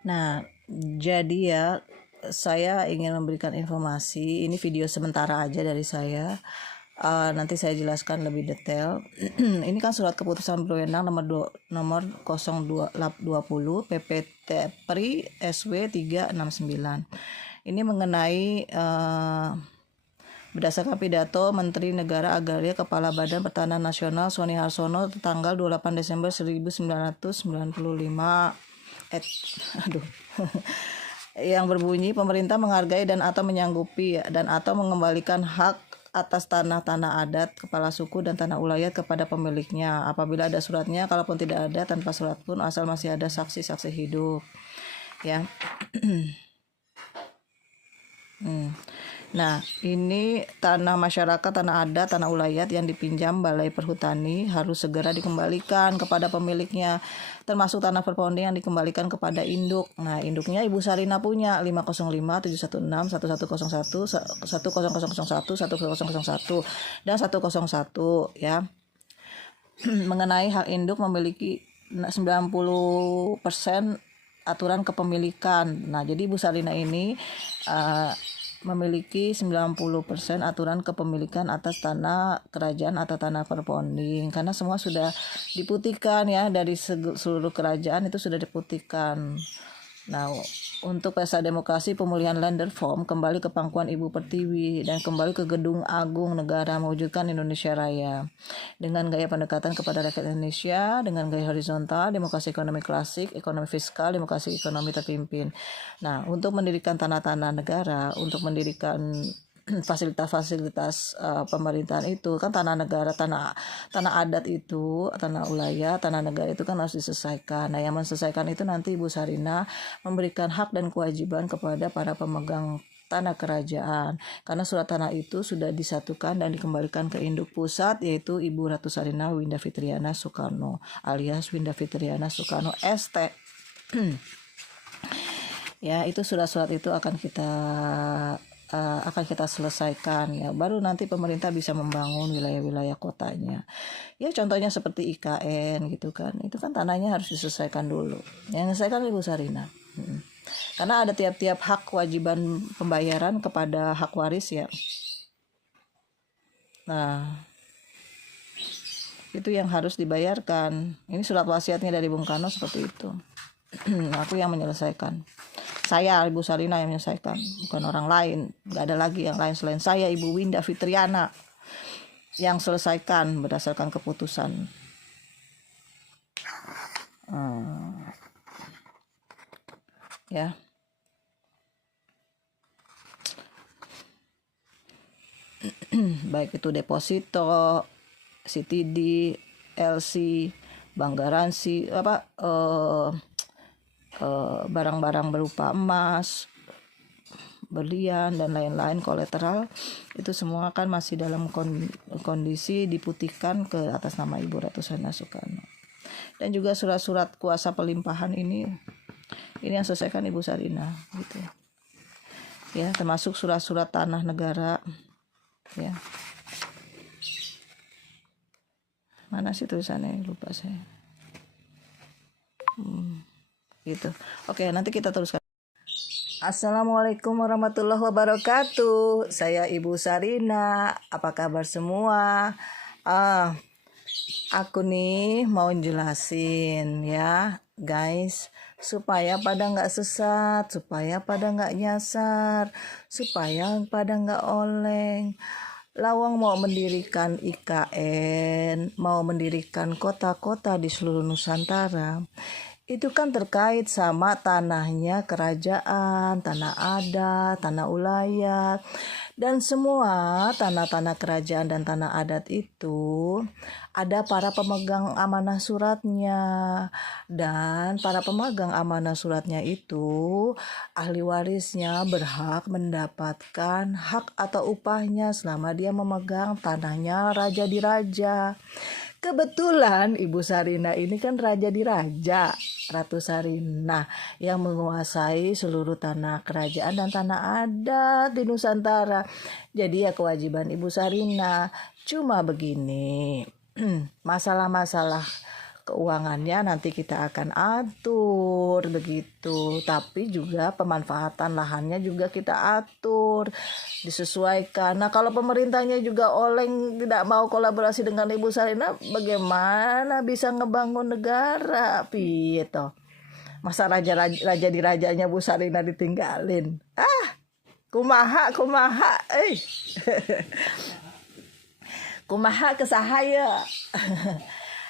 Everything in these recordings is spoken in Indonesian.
Nah, jadi ya, saya ingin memberikan informasi. Ini video sementara aja dari saya. Nanti saya jelaskan lebih detail. Ini kan surat keputusan berwenang nomor 0220 PPT Pri SW 369. Ini mengenai berdasarkan pidato Menteri Negara Agraria Kepala Badan Pertanahan Nasional Sony Harsono tanggal 28 Desember 1995 aduh yang berbunyi pemerintah menghargai dan atau menyanggupi dan atau mengembalikan hak atas tanah-tanah adat, kepala suku dan tanah ulayat kepada pemiliknya apabila ada suratnya, kalaupun tidak ada tanpa surat pun asal masih ada saksi-saksi hidup ya. Nah, ini tanah masyarakat, tanah adat, tanah ulayat yang dipinjam Balai Perhutani harus segera dikembalikan kepada pemiliknya, termasuk tanah perponding yang dikembalikan kepada induk. Nah, induknya Ibu Sarina punya 505 716 1101 10001 1001 dan 101 ya. Mengenai hak induk memiliki 90% aturan kepemilikan. Nah, jadi Ibu Sarina ini memiliki 90% aturan kepemilikan atas tanah kerajaan atau tanah perponding, karena semua sudah diputihkan ya, dari seluruh kerajaan itu sudah diputihkan. Nah, untuk pesta demokrasi pemulihan land reform kembali ke pangkuan Ibu Pertiwi dan kembali ke Gedung Agung Negara mewujudkan Indonesia Raya dengan gaya pendekatan kepada rakyat Indonesia dengan gaya horizontal, demokrasi ekonomi klasik, ekonomi fiskal, demokrasi ekonomi terpimpin. Nah, untuk mendirikan tanah-tanah negara, untuk mendirikan fasilitas-fasilitas pemerintahan itu kan tanah negara, tanah adat itu, tanah ulayat, tanah negara itu kan harus diselesaikan. Nah, yang menyelesaikan itu nanti Ibu Sarina memberikan hak dan kewajiban kepada para pemegang tanah kerajaan, karena surat tanah itu sudah disatukan dan dikembalikan ke induk pusat, yaitu Ibu Ratu Sarina Winda Fitriana Soekarno alias Winda Fitriana Soekarno ST. Ya, itu surat-surat itu akan kita selesaikan ya, baru nanti pemerintah bisa membangun wilayah-wilayah kotanya ya, contohnya seperti IKN gitu kan, itu kan tanahnya harus diselesaikan dulu, yang selesaikan Ibu Sarina. Karena ada tiap-tiap hak kewajiban pembayaran kepada hak waris ya. Nah, itu yang harus dibayarkan. Ini surat wasiatnya dari Bung Karno seperti itu. Aku yang menyelesaikan, saya Ibu Sarina yang menyelesaikan, bukan orang lain. Gak ada lagi yang lain selain saya, Ibu Winda Fitriana, yang selesaikan berdasarkan keputusan. Ya, baik itu deposito, CTD, LC, bank garansi, barang-barang berupa emas, berlian dan lain-lain, kolateral, itu semua kan masih dalam kondisi diputihkan ke atas nama Ibu Ratu Sarina Soekarno. Dan juga surat-surat kuasa pelimpahan ini yang selesaikan Ibu Sarina gitu ya, termasuk surat-surat tanah negara ya. Mana sih tulisannya, lupa saya. Gitu. Oke, nanti kita teruskan. Assalamualaikum warahmatullahi wabarakatuh. Saya Ibu Sarina. Apa kabar semua? Aku nih mau jelasin ya guys, supaya pada nggak sesat, supaya pada nggak nyasar, supaya pada nggak oleng. Lawang mau mendirikan IKN, mau mendirikan kota-kota di seluruh Nusantara, itu kan terkait sama tanahnya kerajaan, tanah adat, tanah ulayat, dan semua tanah-tanah kerajaan dan tanah adat itu ada para pemegang amanah suratnya, dan para pemegang amanah suratnya itu ahli warisnya berhak mendapatkan hak atau upahnya selama dia memegang tanahnya raja di raja. Kebetulan Ibu Sarina ini kan raja di raja, Ratu Sarina yang menguasai seluruh tanah kerajaan dan tanah adat di Nusantara. Jadi ya kewajiban Ibu Sarina. Cuma begini, masalah-masalah keuangannya nanti kita akan atur begitu. Tapi juga pemanfaatan lahannya juga kita atur, disesuaikan. Nah, kalau pemerintahnya juga oleng tidak mau kolaborasi dengan Ibu Sarina, bagaimana bisa ngebangun negara? Piye masa raja di rajanya Bu Sarina ditinggalin? Kumaha kumaha kesahaya.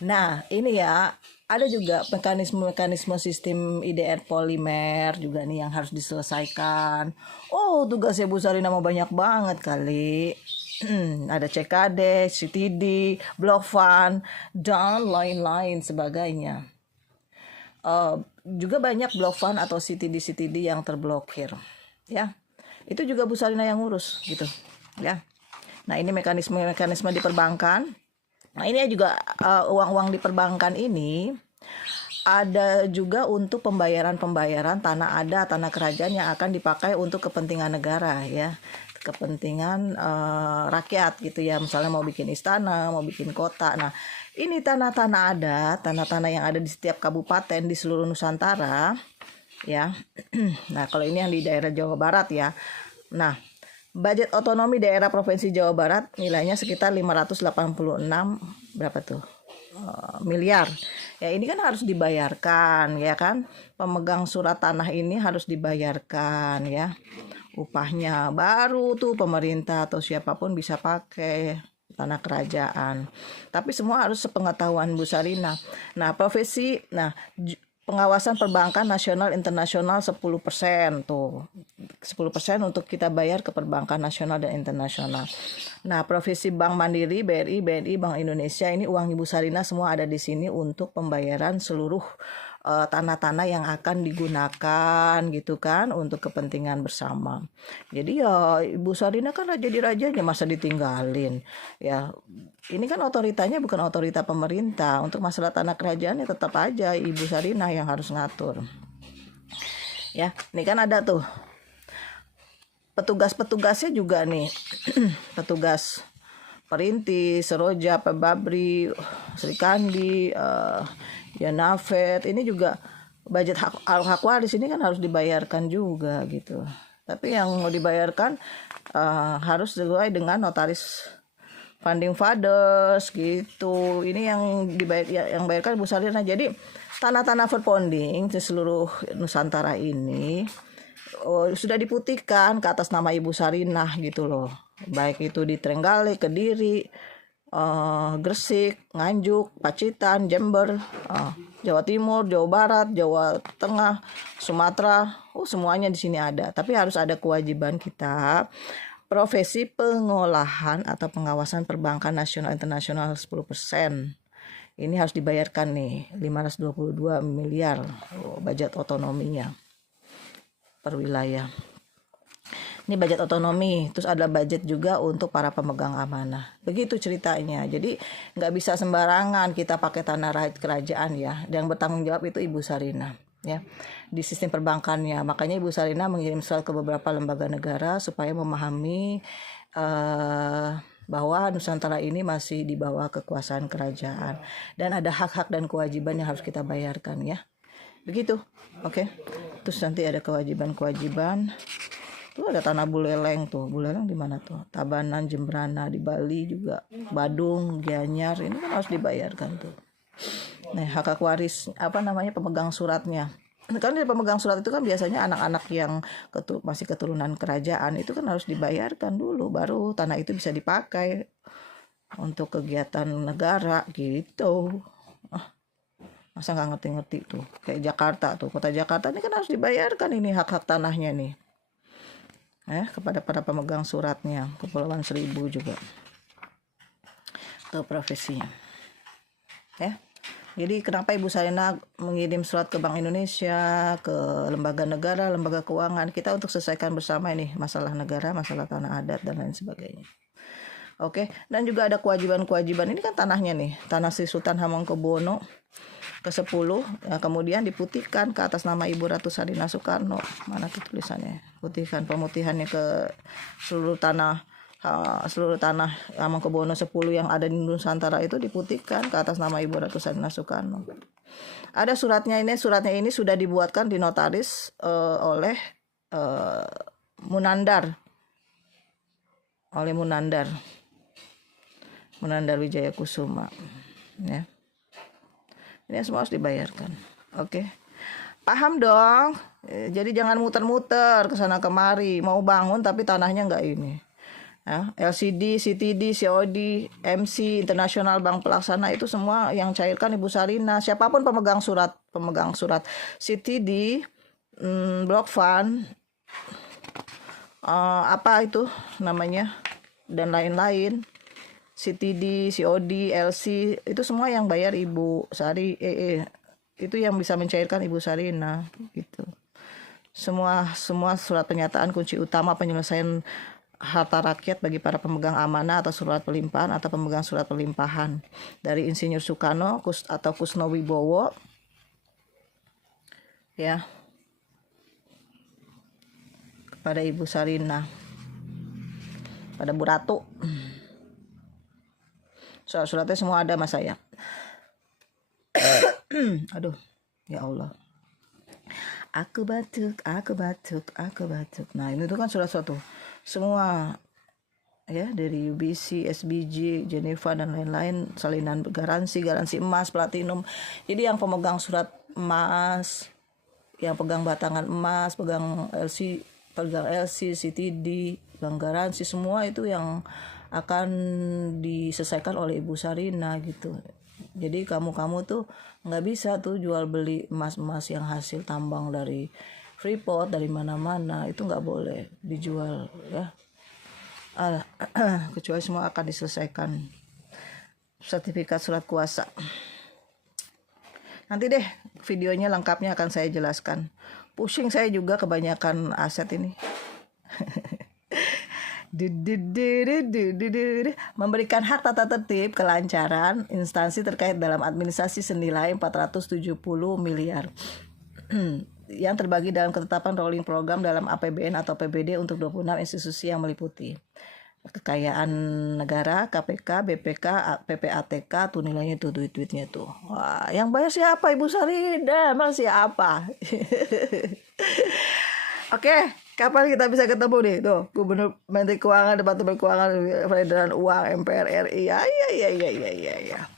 Nah, ini ya, ada juga mekanisme sistem IDR polimer juga nih yang harus diselesaikan. Oh, tugasnya Bu Sarina mau banyak banget kali. Ada CKD, CTD, Block Fund, dan lain-lain sebagainya. Juga banyak Block Fund atau CTD yang terblokir, ya. Itu juga Bu Sarina yang ngurus gitu, ya. Nah, ini mekanisme di perbankan. Nah, ini juga uang-uang di perbankan ini ada juga untuk pembayaran tanah adat, tanah kerajaan yang akan dipakai untuk kepentingan negara, ya, kepentingan rakyat gitu ya. Misalnya mau bikin istana, mau bikin kota. Nah, ini tanah-tanah adat, tanah-tanah yang ada di setiap kabupaten di seluruh Nusantara, ya. Nah, kalau ini yang di daerah Jawa Barat ya. Nah, budget otonomi daerah Provinsi Jawa Barat nilainya sekitar 586 berapa tuh? Miliar. Ya, ini kan harus dibayarkan, ya kan? Pemegang surat tanah ini harus dibayarkan, ya. Upahnya baru tuh pemerintah atau siapapun bisa pakai tanah kerajaan. Tapi semua harus sepengetahuan Bu Sarina. Nah, pengawasan perbankan nasional internasional 10% tuh. 10% untuk kita bayar ke perbankan nasional dan internasional. Nah, Profesi Bank Mandiri, BRI, BNI, Bank Indonesia, ini uang Ibu Sarina semua ada di sini untuk pembayaran seluruh tanah-tanah yang akan digunakan gitu kan untuk kepentingan bersama. Jadi ya Ibu Sarina kan raja di rajanya, masa ditinggalin. Ya, ini kan otoritanya bukan otorita pemerintah. Untuk masalah tanah kerajaan ya tetap aja Ibu Sarina yang harus ngatur. Ya, ini kan ada tuh petugas-petugasnya juga nih. Petugas Perintis, Seroja, Pebabri, Srikandi, Nafet, ini juga budget hak waris ini kan harus dibayarkan juga gitu. Tapi yang mau dibayarkan harus sesuai dengan notaris funding fathers gitu. Ini yang yang bayarkan Bu Sarina. Jadi tanah-tanah verponding di seluruh Nusantara ini sudah diputihkan ke atas nama Ibu Sarina gitu loh. Baik itu di Trenggalek, Kediri, Gresik, Nganjuk, Pacitan, Jember, Jawa Timur, Jawa Barat, Jawa Tengah, Sumatera, semuanya di sini ada. Tapi harus ada kewajiban kita profesi pengolahan atau pengawasan perbankan nasional internasional 10%. Ini harus dibayarkan nih 522 miliar budget otonominya per wilayah. Ini budget otonomi, terus ada budget juga untuk para pemegang amanah. Begitu ceritanya. Jadi nggak bisa sembarangan kita pakai tanah kerajaan ya. Dan yang bertanggung jawab itu Ibu Sarina ya di sistem perbankannya. Makanya Ibu Sarina mengirim surat ke beberapa lembaga negara supaya memahami bahwa Nusantara ini masih di bawah kekuasaan kerajaan dan ada hak-hak dan kewajiban yang harus kita bayarkan ya. Begitu. Oke. Terus nanti ada kewajiban. Tuh ada tanah Buleleng tuh. Buleleng di mana tuh? Tabanan, Jembrana, di Bali juga. Badung, Gianyar, ini kan harus dibayarkan tuh. Nah, hak waris pemegang suratnya. Kan dari pemegang surat itu kan biasanya anak-anak yang masih keturunan kerajaan itu kan harus dibayarkan dulu baru tanah itu bisa dipakai untuk kegiatan negara gitu. Masa nggak ngerti-ngerti tuh. Kayak Jakarta tuh, kota Jakarta ini kan harus dibayarkan ini hak-hak tanahnya nih. Kepada para pemegang suratnya, Kepulauan Seribu juga. Itu profesinya. Ya. Jadi kenapa Ibu Sarina mengirim surat ke Bank Indonesia, ke lembaga negara, lembaga keuangan kita untuk selesaikan bersama ini masalah negara, masalah tanah adat dan lain sebagainya. Oke, dan juga ada kewajiban-kewajiban. Ini kan tanahnya nih, tanah Sri Sultan Hamengkubuwono ke-10 yang kemudian diputihkan ke atas nama Ibu Ratu Sarina Soekarno. Mana tuh tulisannya? Pemutihannya ke seluruh tanah seluruh tanah Hamengkubuwono 10 yang ada di Nusantara itu diputihkan ke atas nama Ibu Ratu Sarinah Soekarno. Ada suratnya ini sudah dibuatkan di notaris oleh Munandar Wijaya Kusuma, ya. Ini semua harus dibayarkan. Oke. Paham dong? Jadi jangan muter-muter ke sana kemari, mau bangun tapi tanahnya nggak ini. Ya, LCD, CTD, COD, MC, International Bank Pelaksana itu semua yang cairkan Ibu Sarinah. Siapapun pemegang surat CTD, Block Fund, apa itu namanya, dan lain-lain, CTD, COD, LC, itu semua yang bayar Ibu Sari, itu yang bisa mencairkan Ibu Sarinah gitu. Semua surat pernyataan kunci utama penyelesaian harta rakyat bagi para pemegang amanah atau surat pelimpahan atau pemegang surat pelimpahan dari Insinyur Soekarno atau Kusno Wibowo, ya, kepada Ibu Sarinah, pada Bu Ratu. Surat-suratnya semua ada mas saya. Aduh, ya Allah. Aku batuk. Nah ini tuh kan surat-surat tuh semua, ya, dari UBC, SBG, Geneva dan lain-lain, salinan garansi emas, platinum. Jadi yang pemegang surat emas, yang pegang batangan emas, pegang LC, CTD, pegang garansi, semua itu yang akan diselesaikan oleh Ibu Sarinah gitu. Jadi kamu tuh nggak bisa tuh jual beli emas yang hasil tambang dari Freeport, dari mana-mana, itu nggak boleh dijual, ya. Kecuali semua akan diselesaikan sertifikat surat kuasa. Nanti deh videonya lengkapnya akan saya jelaskan. Pusing saya juga kebanyakan aset ini. Memberikan hak tata tertib kelancaran instansi terkait dalam administrasi senilai 470 miliar yang terbagi dalam ketetapan rolling program dalam APBN atau PBD untuk 26 institusi yang meliputi kekayaan negara, KPK, BPK, PPATK, tuh nilainya tuh, duit-duitnya tuh. Wah, yang bayar siapa? Ibu Sarinah, emang siapa? Oke, kapan kita bisa ketemu nih? Tuh, Gubernur, Menteri Keuangan, Departemen Keuangan, peredaran uang, MPR RI. Ya.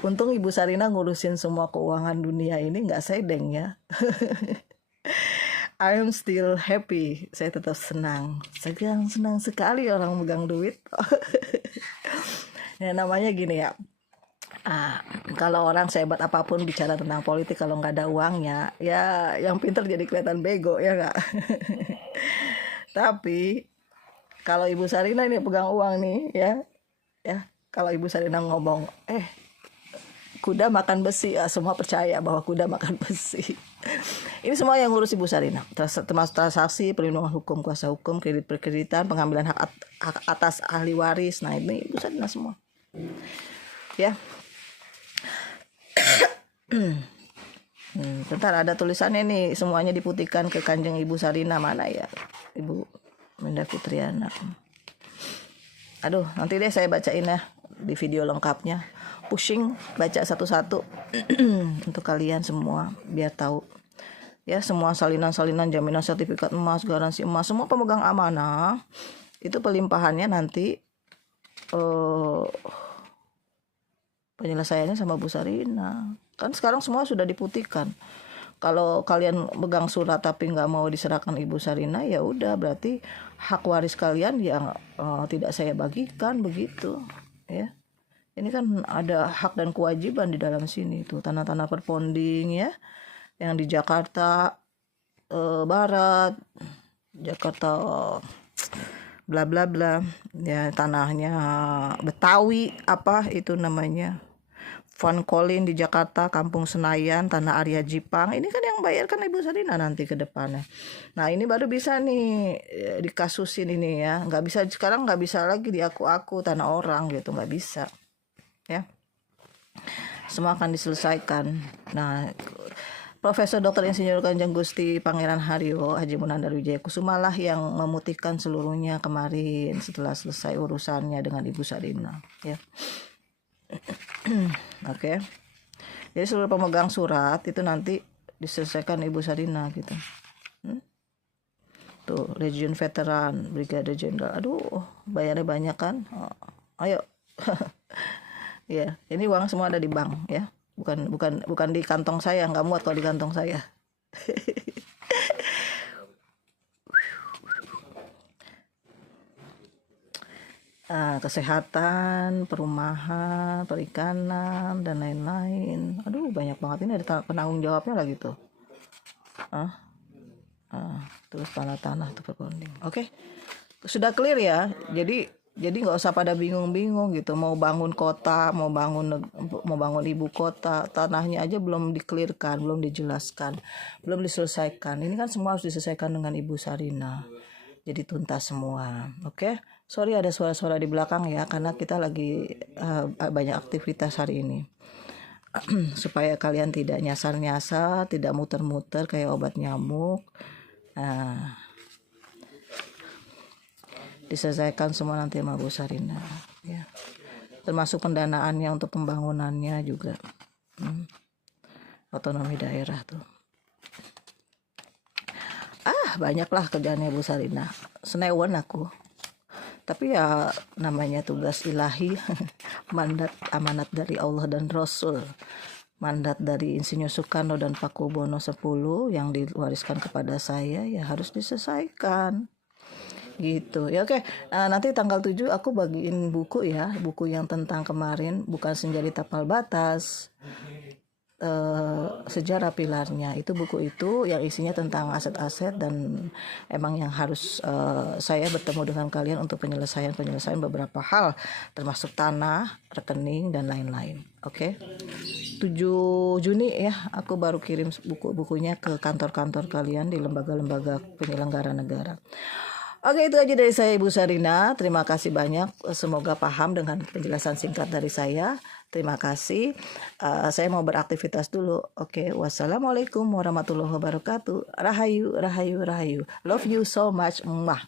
Untung Ibu Sarinah ngurusin semua keuangan dunia ini, nggak sedeng ya. I'm still happy. Saya tetap senang. Senang sekali orang megang duit. Ya namanya gini ya. Kalau orang sehebat apapun bicara tentang politik, kalau nggak ada uangnya, ya yang pintar jadi kelihatan bego, ya nggak? Tapi kalau Ibu Sarinah ini pegang uang nih, ya kalau Ibu Sarinah ngomong, kuda makan besi, ya, semua percaya bahwa kuda makan besi. Ini semua yang ngurus Ibu Sarinah, termasuk transaksi, perlindungan hukum, kuasa hukum, kredit perkreditan, pengambilan hak atas ahli waris. Nah ini Ibu Sarinah semua, ya. Bentar, ada tulisannya nih, semuanya diputihkan ke Kanjeng Ibu Sarinah. Mana ya Ibu Menda Fitriana? Aduh, nanti deh saya bacain ya di video lengkapnya. Pushing baca satu-satu untuk kalian semua biar tahu, ya, semua salinan jaminan sertifikat emas, garansi emas, semua pemegang amanah itu pelimpahannya nanti penyelesaiannya sama Bu Sarinah. Kan sekarang semua sudah diputihkan. Kalau kalian pegang surat tapi nggak mau diserahkan Ibu Sarinah, ya udah berarti hak waris kalian yang tidak saya bagikan, begitu, ya. Ini kan ada hak dan kewajiban di dalam sini tuh, tanah-tanah perponding, ya, yang di Jakarta Barat, Jakarta bla bla bla, ya, tanahnya Betawi, apa itu namanya, Van Kolin di Jakarta, Kampung Senayan, Tanah Arya Jipang, ini kan yang bayarkan Ibu Sarinah nanti ke depannya. Nah ini baru bisa nih dikasusin ini, ya, nggak bisa sekarang, nggak bisa lagi diaku-aku tanah orang gitu, nggak bisa, ya. Semua akan diselesaikan. Nah Profesor Dr. Insinyur Kanjeng Gusti Pangeran Haryo Haji Munandar Wijaya Kusuma lah yang memutihkan seluruhnya kemarin setelah selesai urusannya dengan Ibu Sarina, ya. Oke. Jadi seluruh pemegang surat itu nanti diselesaikan Ibu Sarina gitu. Tuh, Legion Veteran, Brigade Jenderal. Aduh, bayarnya banyak kan? Oh, ayo. Ya, ini uang semua ada di bank ya. Bukan di kantong saya, nggak muat kalau di kantong saya. Kesehatan, perumahan, perikanan, dan lain-lain. Aduh, banyak banget ini, ada penanggung jawabnya lagi tuh. Terus tanah tuh perponding. Oke, sudah clear ya. Jadi nggak usah pada bingung-bingung gitu. Mau bangun kota, mau bangun ibu kota, tanahnya aja belum dikelirkan, belum dijelaskan, belum diselesaikan. Ini kan semua harus diselesaikan dengan Ibu Sarina. Jadi tuntas semua. Oke. Sorry ada suara-suara di belakang ya, karena kita lagi banyak aktivitas hari ini. Supaya kalian tidak nyasar-nyasar, tidak muter-muter kayak obat nyamuk. Diselesaikan semua nanti sama Bu Sarina, ya. Termasuk pendanaannya untuk pembangunannya juga. Otonomi daerah tuh. Banyaklah kerjaannya Bu Sarina. Senewan aku. Tapi ya namanya tugas ilahi, mandat amanat dari Allah dan Rasul. Mandat dari Insinyur Soekarno dan Pakubono X yang diwariskan kepada saya ya harus diselesaikan. Gitu ya. Oke. Nanti tanggal 7 aku bagiin buku ya, buku yang tentang kemarin, bukan senja di tapal batas, sejarah pilarnya. Itu buku itu yang isinya tentang aset-aset dan emang yang harus saya bertemu dengan kalian untuk penyelesaian beberapa hal termasuk tanah, rekening dan lain-lain. Oke. 7 Juni ya aku baru kirim buku-bukunya ke kantor-kantor kalian di lembaga-lembaga penyelenggara negara. Oke, itu aja dari saya Ibu Sarina. Terima kasih banyak. Semoga paham dengan penjelasan singkat dari saya. Terima kasih. Saya mau beraktivitas dulu. Oke, wassalamualaikum warahmatullahi wabarakatuh. Rahayu, rahayu, rahayu. Love you so much. Mwah.